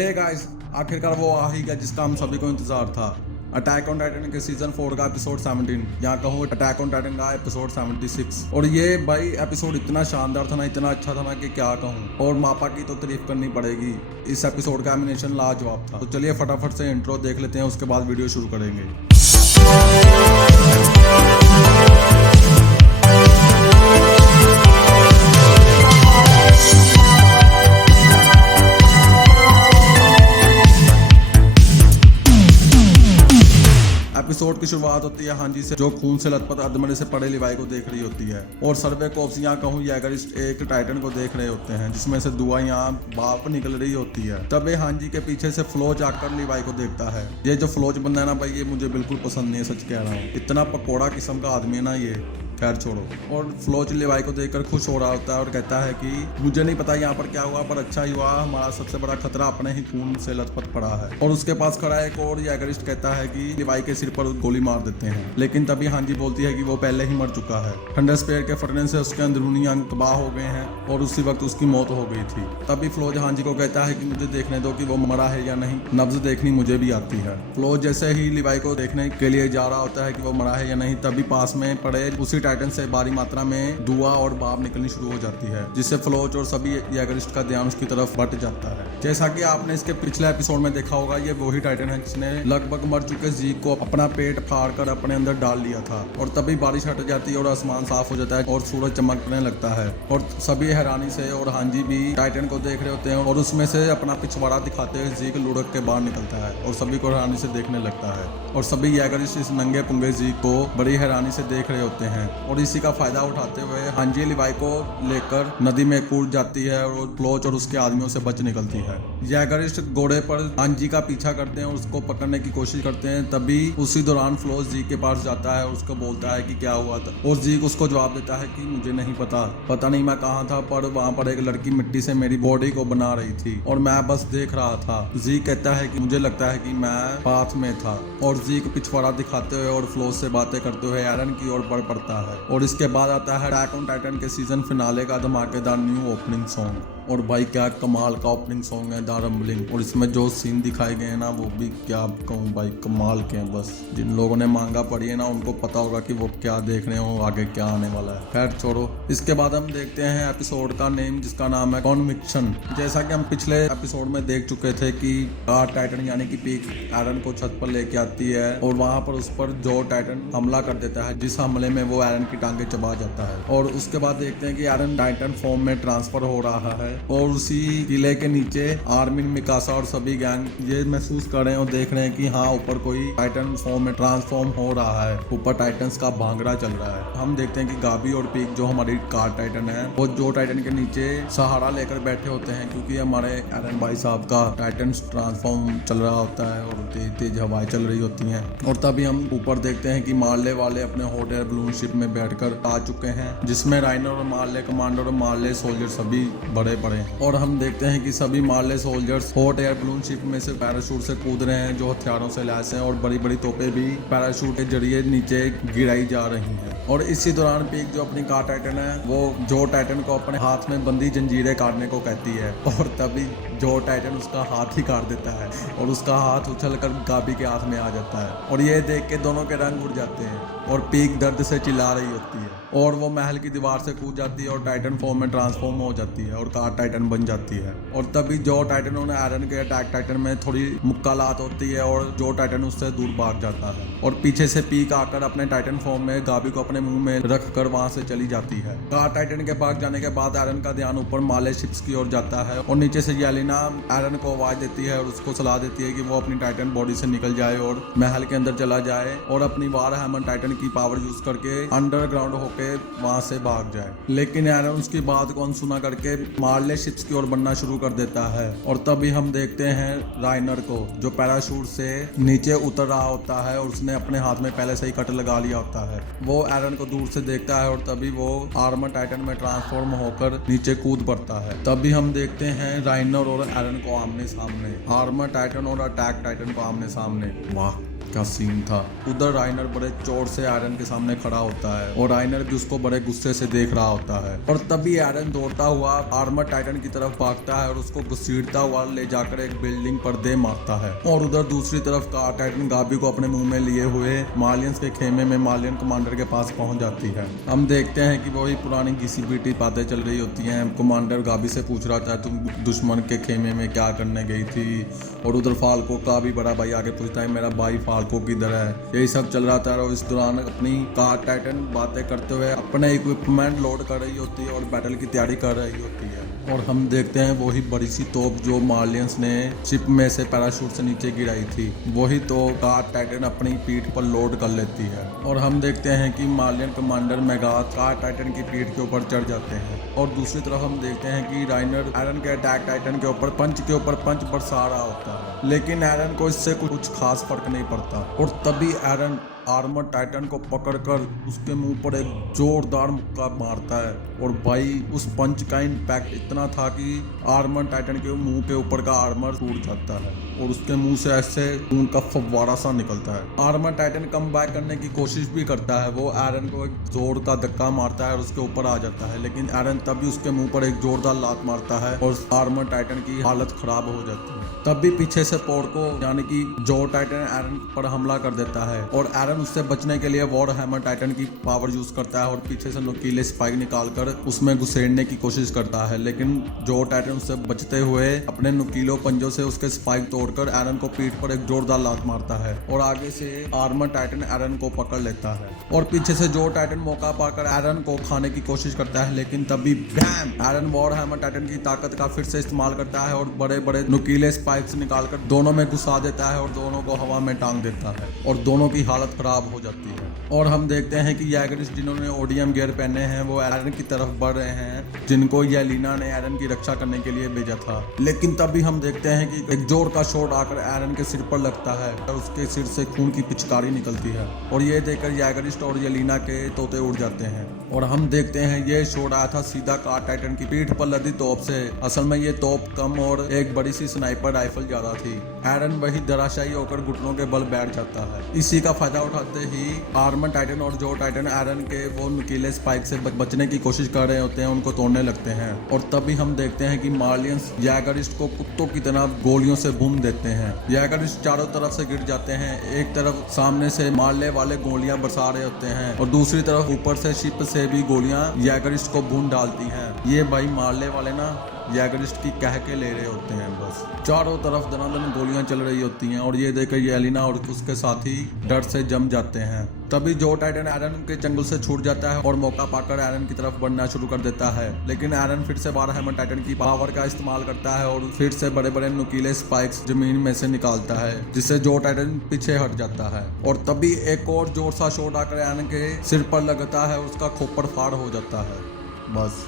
Hey guys, आखिरकार वो आ ही गया जिसका हम सभी को इंतजार था। अटैक ऑन टाइटन के सीजन 4 का एपिसोड 17, यहाँ कहूँ अटैक ऑन टाइटन का एपिसोड 76। और ये भाई एपिसोड इतना शानदार था ना, इतना अच्छा था ना कि क्या कहूँ। और मापा की तो तारीफ करनी पड़ेगी, इस एपिसोड का एनिमेशन लाजवाब था। तो चलिए फटाफट से इंट्रो देख लेते हैं, उसके बाद वीडियो शुरू करेंगे। एपिसोड की शुरुआत होती है हांजी से, जो खून से लथपथ अधमरे से पड़े लिवाई को देख रही होती है। और सर्वे कोप्स यहाँ कहूँ यैगरिस्ट एक टाइटन को देख रहे होते हैं, जिसमें से धुआं यहाँ बाप निकल रही होती है। तब हांजी के पीछे से फ्लोज आकर लिवाई को देखता है। ये जो फ्लोज बंदा है ना भाई, ये मुझे बिल्कुल पसंद नहीं है, सच कह रहा हूँ। इतना पकौड़ा किस्म का आदमी है ना ये, खैर छोड़ो। और फ्लोज लिवाई को देखकर खुश हो रहा होता है और कहता है कि मुझे नहीं पता यहाँ पर क्या हुआ, पर अच्छा ही हुआ, हमारा सबसे बड़ा खतरा अपने ही खून से लथपथ पड़ा है। और उसके पास खड़ा एक और यैगरिस्ट कहता है कि लिवाई के सिर पर गोली मार देते हैं। लेकिन तभी हांजी बोलती है कि वो पहले ही मर चुका है। थंडर स्पेयर के फटने से उसके अंदरूनी अंग तबाह हो गए हैं और उसी वक्त उसकी मौत हो गई थी। तभी फ्लोज हांजी को कहता है कि मुझे देखने दो कि वो मरा है या नहीं, नब्ज देखनी मुझे भी आती है। फ्लोज जैसे ही लिवाई को देखने के लिए जा रहा होता है कि वो मरा है या नहीं, तभी पास में पड़े उसी टाइटन से भारी मात्रा में धुआं और भाप निकलनी शुरू हो जाती है, जिससे फ्लोज और सभी यैगरिस्ट का ध्यान उसकी तरफ बट जाता है। जैसा कि आपने इसके पिछले एपिसोड में देखा होगा, ये वही टाइटन है जिसने लगभग मर चुके जीक को अपना पेट फाड़ कर अपने अंदर डाल लिया था। और तभी बारिश हट जाती है और आसमान साफ हो जाता है और सूरज चमकने लगता है। और सभी हैरानी से और हांजी भी टाइटन को देख रहे होते हैं और उसमें से अपना पिछवाड़ा दिखाते हुए जीक लुढ़क के बाहर निकलता है और सभी को हैरानी से देखने लगता है। और सभी यैगरिस्ट इस नंगे पुंगे जीक को बड़ी हैरानी से देख रहे होते हैं। और इसी का फायदा उठाते हुए हांजी लिवाई को लेकर नदी में कूद जाती है और फ्लोज और उसके आदमियों से बच निकलती है। यैगरिस्ट घोड़े पर हांजी का पीछा करते हैं और उसको पकड़ने की कोशिश करते हैं। तभी उसी दौरान फ्लोज जीक के पास जाता है और उसको बोलता है कि क्या हुआ था। और जीक उसको जवाब देता है कि मुझे नहीं पता नहीं मैं कहाँ था, पर वहाँ पर एक लड़की मिट्टी से मेरी बॉडी को बना रही थी और मैं बस देख रहा था। जीक कहता है कि मुझे लगता है कि मैं पाथ में था। और जीक पिछवाड़ा दिखाते हुए और फ्लोज से बातें करते हुए एरन की ओर बढ़ पड़ता है। और इसके बाद आता है अटैक ऑन टाइटन के सीजन फिनाले का धमाकेदार न्यू ओपनिंग सॉन्ग। और भाई क्या कमाल का ओपनिंग सॉन्ग है, द रंबलिंग। और इसमें जो सीन दिखाए गए हैं ना, वो भी क्या कहूँ भाई, कमाल के हैं। बस जिन लोगों ने मांगा पढ़ी है ना, उनको पता होगा कि वो क्या देख रहे हो, आगे क्या आने वाला है। खैर छोड़ो। इसके बाद हम देखते हैं एपिसोड का नेम, जिसका नाम है कॉन्विक्शन। जैसा कि हम पिछले एपिसोड में देख चुके थे कि टाइटन यानी कि पीक एरन को छत पर लेके आती है और वहां पर उस पर जो टाइटन हमला कर देता है, जिस हमले में वो एरन की टांगे चबा जाता है। और उसके बाद देखते हैं कि एरन टाइटन फॉर्म में ट्रांसफर हो रहा है और उसी किले के नीचे आर्मिन, मिकासा और सभी गैंग ये महसूस कर रहे हैं और देख रहे हैं कि हाँ, ऊपर कोई टाइटन फॉर्म में ट्रांसफॉर्म हो रहा है, ऊपर टाइटन्स का भांगड़ा चल रहा है। हम देखते हैं कि गाबी और पीक जो हमारी कार टाइटन है, वो जो टाइटन के नीचे सहारा लेकर बैठे होते हैं, क्योंकि हमारे एरन भाई साहब का टाइटन ट्रांसफॉर्म चल रहा होता है और तेज तेज हवाएं चल रही होती हैं। और तभी हम ऊपर देखते हैं कि मार्ले वाले अपने हॉट एयर बलून शिप में बैठकर आ चुके हैं, जिसमें राइनर और मार्ले कमांडर और मार्ले सोल्जर सभी बड़े बड़े हैं। और हम देखते हैं कि सभी Marley soldiers hot air balloon ship में से पैराशूट से कूद रहे हैं, जो हथियारों से लैस हैं। और बड़ी बड़ी तोपें भी पैराशूट के जरिए नीचे गिराई जा रही हैं। और इसी दौरान पीक जो अपनी कार टाइटन है, वो जो टाइटन को अपने हाथ में बंदी जंजीरें काटने को कहती है। और तभी जो टाइटन उसका हाथ ही काट देता है और उसका हाथ उछलकर गाबी के हाथ में आ जाता है। और ये देख के दोनों के रंग उड़ जाते हैं और पीक दर्द से चिल्ला रही होती है और वो महल की दीवार से कूद जाती है और टाइटन फॉर्म में ट्रांसफॉर्म हो जाती है और कार टाइटन बन जाती है। और तभी जो टाइटन उन्हें एरन के अटैक टाइटन में थोड़ी मुक्कालात होती है और जो टाइटन उससे दूर भाग जाता है। और पीछे से पीक आकर अपने टाइटन फॉर्म में गाबी को अपने मुंह में रख कर वहां से चली जाती है। कार टाइटन के पास जाने के बाद एरन का ध्यान ऊपर माले शिप्स की ओर जाता है और नीचे से येलेना एरन को आवाज देती है और उसको सलाह देती है कि वो अपनी टाइटन बॉडी से निकल जाए और महल के अंदर चला जाए और अपनी वार हैमर टाइटन की पावर यूज करके अंडरग्राउंड होके वहां से भाग जाए। लेकिन एरन उसकी बात को अनसुना करके मार्ले शिप्स की ओर बढ़ना शुरू कर देता है। और तभी हम देखते हैं राइनर को, जो पैराशूट से नीचे उतर रहा होता है और उसने अपने हाथ में पहले से ही कट लगा लिया होता है। वो एरन को दूर से देखता है और तभी वो आर्मर टाइटन में ट्रांसफॉर्म होकर नीचे कूद पड़ता है। तभी हम देखते हैं राइनर और एरन को आमने सामने, आर्मर टाइटन और अटैक टाइटन को आमने सामने। वाह क्या सीन था। उधर राइनर बड़े चोट से आयरन के सामने खड़ा होता है और राइनर भी उसको बड़े गुस्से से देख रहा होता है। और तभी आयरन दौड़ता हुआ आर्मर टाइटन की तरफ भागता है और उसको घसीटता हुआ ले जाकर एक बिल्डिंग पर दे मारता है। और उधर दूसरी तरफ कार टाइटन गाबी को अपने मुंह में लिए हुए मालियंस के खेमे में मालियन कमांडर के पास पहुंच जाती है। हम देखते हैं कि वही पुरानी घिसी पीटी बातें चल रही होती हैं। कमांडर गाबी से पूछ रहा था तुम दुश्मन के खेमे में क्या करने गई थी, और उधर फाल्को का भी बड़ा भाई आगे पूछता है मेरा भाई फाल्को किधर है। यही सब चल रहा था और इस दौरान अपनी कार टाइटन बातें करते हुए अपने इक्विपमेंट लोड कर रही होती है और बैटल की तैयारी कर रही होती है। और हम देखते हैं वही बड़ी सी तोप जो मार्लियंस ने शिप में से पैराशूट से नीचे गिराई थी, वही तो कार टाइटन अपनी पीठ पर लोड कर लेती है। और हम देखते हैं कि मार्लियन कमांडर मेगाथ कार टाइटन की पीठ के ऊपर चढ़ जाते हैं। और दूसरी तरफ हम देखते हैं कि राइनर एरन के अटैक टाइटन के ऊपर पंच बरसा रहा होता है, लेकिन एरन को इससे कुछ खास फर्क नहीं पड़ता। और तभी एरन आर्मर टाइटन को पकड़कर उसके मुंह पर एक जोरदार मुक्का मारता है। और भाई उस पंच का इम्पैक्ट इतना था कि आर्मर टाइटन के मुंह के ऊपर का आर्मर टूट जाता है और उसके मुंह से ऐसे खून का फव्वारा सा निकलता है। आर्मर टाइटन कम बैक करने की कोशिश भी करता है, वो एरन को एक जोर का धक्का मारता है और उसके ऊपर आ जाता है, लेकिन एरन तभी उसके मुंह पर एक जोरदार लात मारता है और आर्मर टाइटन की हालत खराब हो जाती है। तब भी पीछे से पोर्को यानी कि जो टाइटन एरन पर हमला कर देता है और एरन उससे बचने के लिए वॉर हैमर टाइटन की पावर यूज करता है और पीछे से नुकीले स्पाइक निकालकर उसमें घुसेड़ने की कोशिश करता है, लेकिन जो टाइटन उससे बचते हुए अपने नुकीलों पंजों से उसके स्पाइक तोड़कर एरन को पीठ पर एक जोरदार लात मारता है और आगे से आर्मर टाइटन एरन को पकड़ लेता है। और पीछे से जो टाइटन मौका पाकर एरन को खाने की कोशिश करता है, लेकिन तभी बैम एरन वॉर हैमर टाइटन की ताकत का फिर से इस्तेमाल करता है और बड़े बड़े नुकीले स्पाइक्स निकालकर दोनों में घुसा देता है और दोनों को हवा में टांग देता है और दोनों की हालत खराब हो जाती है। और हम देखते हैं कि जैगरिस्ट जिन्होंने ओडीएम गियर पहने हैं वो एरन की तरफ बढ़ रहे हैं, जिनको येलिना ने एरन की रक्षा करने के लिए भेजा था। लेकिन तभी हम देखते हैं कि एक जोर का शॉट आकर एरन के सिर पर लगता है और उसके सिर से खून की पिचकारी निकलती है और ये देखकर जैगरिस्ट और येलिना के तोते उड़ जाते हैं। और हम देखते हैं ये शॉट आया था सीधा कार टाइटन की पीठ पर लदी तोप से। असल में ये तोप कम और एक बड़ी सी स्नाइपर राइफल ज्यादा थी। एरन वही धराशायी होकर घुटनों के बल बैठ जाता है। इसी का फायदा उठाते ही आर्मर टाइटन और जो टाइटन एरन के वो नुकीले स्पाइक से बचने की कोशिश कर रहे होते हैं, उनको तोड़ने लगते हैं। और तभी हम देखते हैं कि मार्लियंस जैगरिस्ट को कुत्तों की तरह गोलियों से भून देते हैं। जैगरिस्ट चारों तरफ से गिर जाते हैं। एक तरफ सामने से मारने वाले गोलियां बरसा रहे होते हैं और दूसरी तरफ ऊपर से शिप से भी गोलियां जैगरिस्ट को भून डालती हैं। ये भाई मारने वाले ना जैगरिस्ट की कह के ले रहे होते हैं। बस चारों तरफ दनादन गोलियां चल रही होती हैं और ये देखकर येलिना और उसके साथी डर से जम जाते हैं। तभी जो टाइटन एरन के जंगल से छूट जाता है और मौका पाकर एरन की तरफ बढ़ना शुरू कर देता है, लेकिन एरन फिर से वार हैमर टाइटन की पावर का इस्तेमाल करता है और फिर से बड़े बड़े नुकीले स्पाइक्स जमीन में से निकालता है, जिससे जो टाइटन पीछे हट जाता है। और तभी एक और जोर सा शॉट आकर एरन के सिर पर लगता है, उसका खोपड़ फाड़ हो जाता है। बस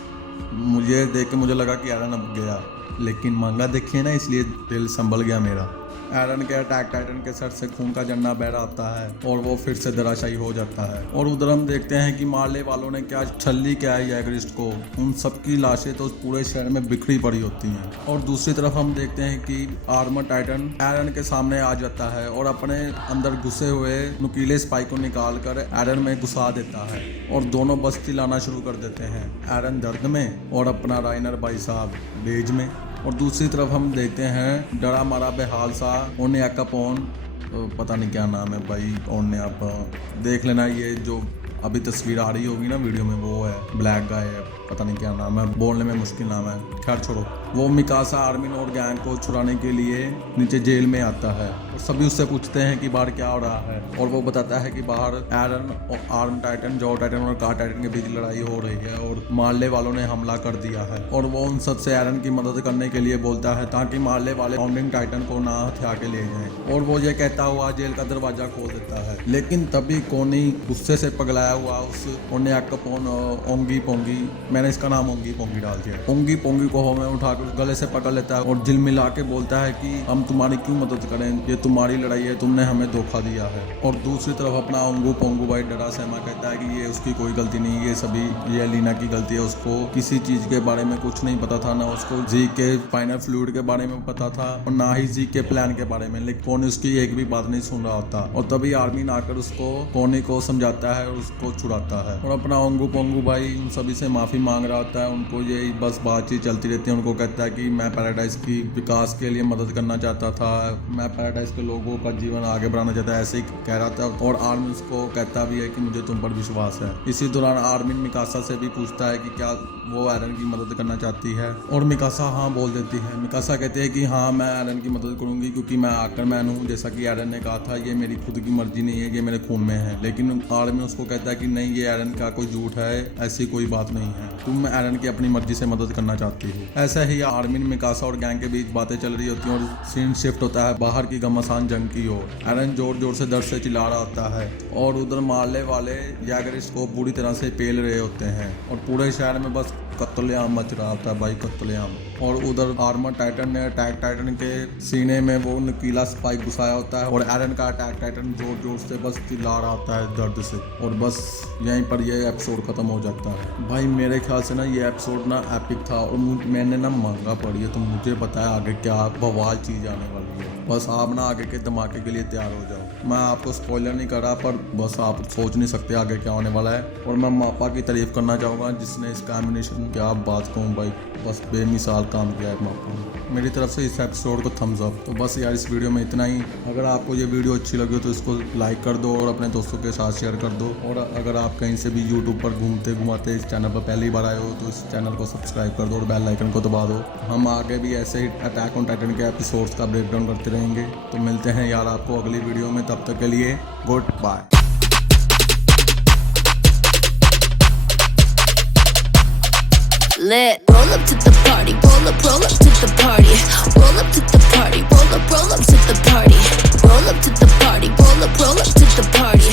मुझे देख के मुझे लगा कि एरन अब गया, लेकिन मांगा देखिए ना, इसलिए दिल संभल गया मेरा। एरन के अटैक टाइटन के सर से खून का झरना बह रहा आता है और वो फिर से धराशायी हो जाता है। और उधर हम देखते हैं कि मारने वालों ने क्या छल्ली क्या है जैगरिस्ट को। उन सबकी लाशें तो पूरे शहर में बिखरी पड़ी होती हैं। और दूसरी तरफ हम देखते हैं कि आर्मर टाइटन एरन के सामने आ जाता है और अपने अंदर घुसे हुए नुकीले स्पाइक को निकाल कर एरन में घुसा देता है और दोनों बस्ती लाना शुरू कर देते हैं। एरन दर्द में और अपना राइनर भाई साहब बेज में। और दूसरी तरफ हम देखते हैं डरा मारा बेहाल सा ओन्याकापोन, पता नहीं क्या नाम है भाई, ओन्याप देख लेना, ये जो अभी तस्वीर आ रही होगी ना वीडियो में, वो है ब्लैक गाय है, पता नहीं क्या नाम है, बोलने में मुश्किल नाम है, खैर छोड़ो। वो मिकासा आर्मिन और गैंग को छुड़ाने के लिए नीचे जेल में आता है और सभी उससे पूछते हैं कि बाहर क्या हो रहा है और वो बताता है कि बाहर एरन और आर्म टाइटन, जॉ टाइटन और कार टाइटन के बीच लड़ाई हो रही है और मारले वालों ने हमला कर दिया है। और वो उन सबसे एरन की मदद करने के लिए बोलता है ताकि मारले वाले फाउंडिंग टाइटन को ना हथिया के ले जाएं। और वो ये कहता हुआ जेल का दरवाजा खोल देता है, लेकिन तभी कोनी गुस्से से पगलाया हुआ उस ओन्याकापोन ओंगी पोंगी, मैं मैंने इसका नाम ओंगी पोंगी डाल दिया। ओंगी पोंगी को हमें उठाकर गले से पकड़ लेता है और जिल मिला के बोलता है कि हम तुम्हारी क्यों मदद करें, ये तुम्हारी लड़ाई है, तुमने हमें धोखा दिया है। और दूसरी तरफ अपना ओंगू पोंगू भाई डरा सहमा कहता है कि ये उसकी कोई गलती नहीं, ये सभी ये लीना की गलती है। उसको किसी चीज के बारे में कुछ नहीं पता था, ना उसको जी के फाइनल फ्लूइड के बारे में पता था और ना ही जी के प्लान के बारे में, लेकिन कोने उसकी एक भी बात नहीं सुन रहा होता। और तभी आर्मीन आकर उसको कोने को समझाता है और उसको छुड़ाता है। और अपना ओंगू पोंगू भाई उन सभी से माफी मांग रहा होता है। उनको ये बस बातचीत चलती रहती है। उनको कहता है कि मैं पैराडाइज की विकास के लिए मदद करना चाहता था, मैं पैराडाइज के लोगों का जीवन आगे बढ़ाना चाहता है, ऐसे ही कह रहा था। और आर्मिन उसको कहता भी है कि मुझे तुम पर विश्वास है। इसी दौरान आर्मिन मिकासा से भी पूछता है कि क्या वो एरन की मदद करना चाहती है और मिकासा हाँ बोल देती है। मिकासा कहते हैं कि हाँ मैं एरन की मदद करूंगी क्योंकि मैं आकरमैन हूँ, जैसा कि एरन ने कहा था, ये मेरी खुद की मर्जी नहीं है, ये मेरे खून में है। लेकिन आर्मिन उसको कहता है कि नहीं, ये एरन का कोई झूठ है, ऐसी कोई बात नहीं है, तुम एरन की अपनी मर्जी से मदद करना चाहती हो। ऐसा ही आर्मिन मिकासा और गैंग के बीच बातें चल रही होती हैं और सीन शिफ्ट होता है बाहर की घमासान जंग की ओर। एरन जोर जोर से दर्द से चिल्ला रहा होता है और उधर मारने वाले जैगरिस्ट को पूरी तरह से पेल रहे होते हैं और पूरे शहर में बस कत्लेआम मच रहा होता है भाई, कत्लेआम। और उधर आर्मर टाइटन ने अटैक टाइटन के सीने में वो नुकीला स्पाइक घुसाया होता है और एरन का अटैक टाइटन जोर जोर से बस चिल्ला रहा होता है दर्द से। और बस यहीं पर ये एपिसोड खत्म हो जाता है। भाई मेरे ख्याल से ना ये एपिसोड ना एपिक था और मैंने ना मांगा पड़ी है, तो मुझे पता है आगे क्या बवाल चीज आने वाली है। बस आप ना आगे के धमाके के लिए तैयार हो जाओ। मैं आपको स्पॉइलर नहीं कर रहा, पर बस आप सोच नहीं सकते आगे क्या होने वाला है। और मैं मापा की तारीफ करना चाहूँगा जिसने इस कॉम्बिनेशन, क्या बात कहूँ भाई, बस बेमिसाल काम किया है मापा ने। मेरी तरफ से इस एपिसोड को थम्स अप। तो बस यार इस वीडियो में इतना ही। अगर आपको ये वीडियो अच्छी लगी हो तो इसको लाइक कर दो और अपने दोस्तों के साथ शेयर कर दो। और अगर आप कहीं से भी यूट्यूब पर घूमते घुमाते इस चैनल पर पहली बार आए हो तो इस चैनल को सब्सक्राइब कर दो और बेल आइकन को दबा दो। हम आगे भी ऐसे ही अटैक ऑन टाइटन के एपिसोड्स का ब्रेकडाउन करते रहेंगे। तो मिलते हैं यार आपको अगली वीडियो में, तब तक के लिए good bye. Lit. Roll up to the party, roll up to the party. Roll up to the party, roll up to the party. Roll up to the party, roll up to the party.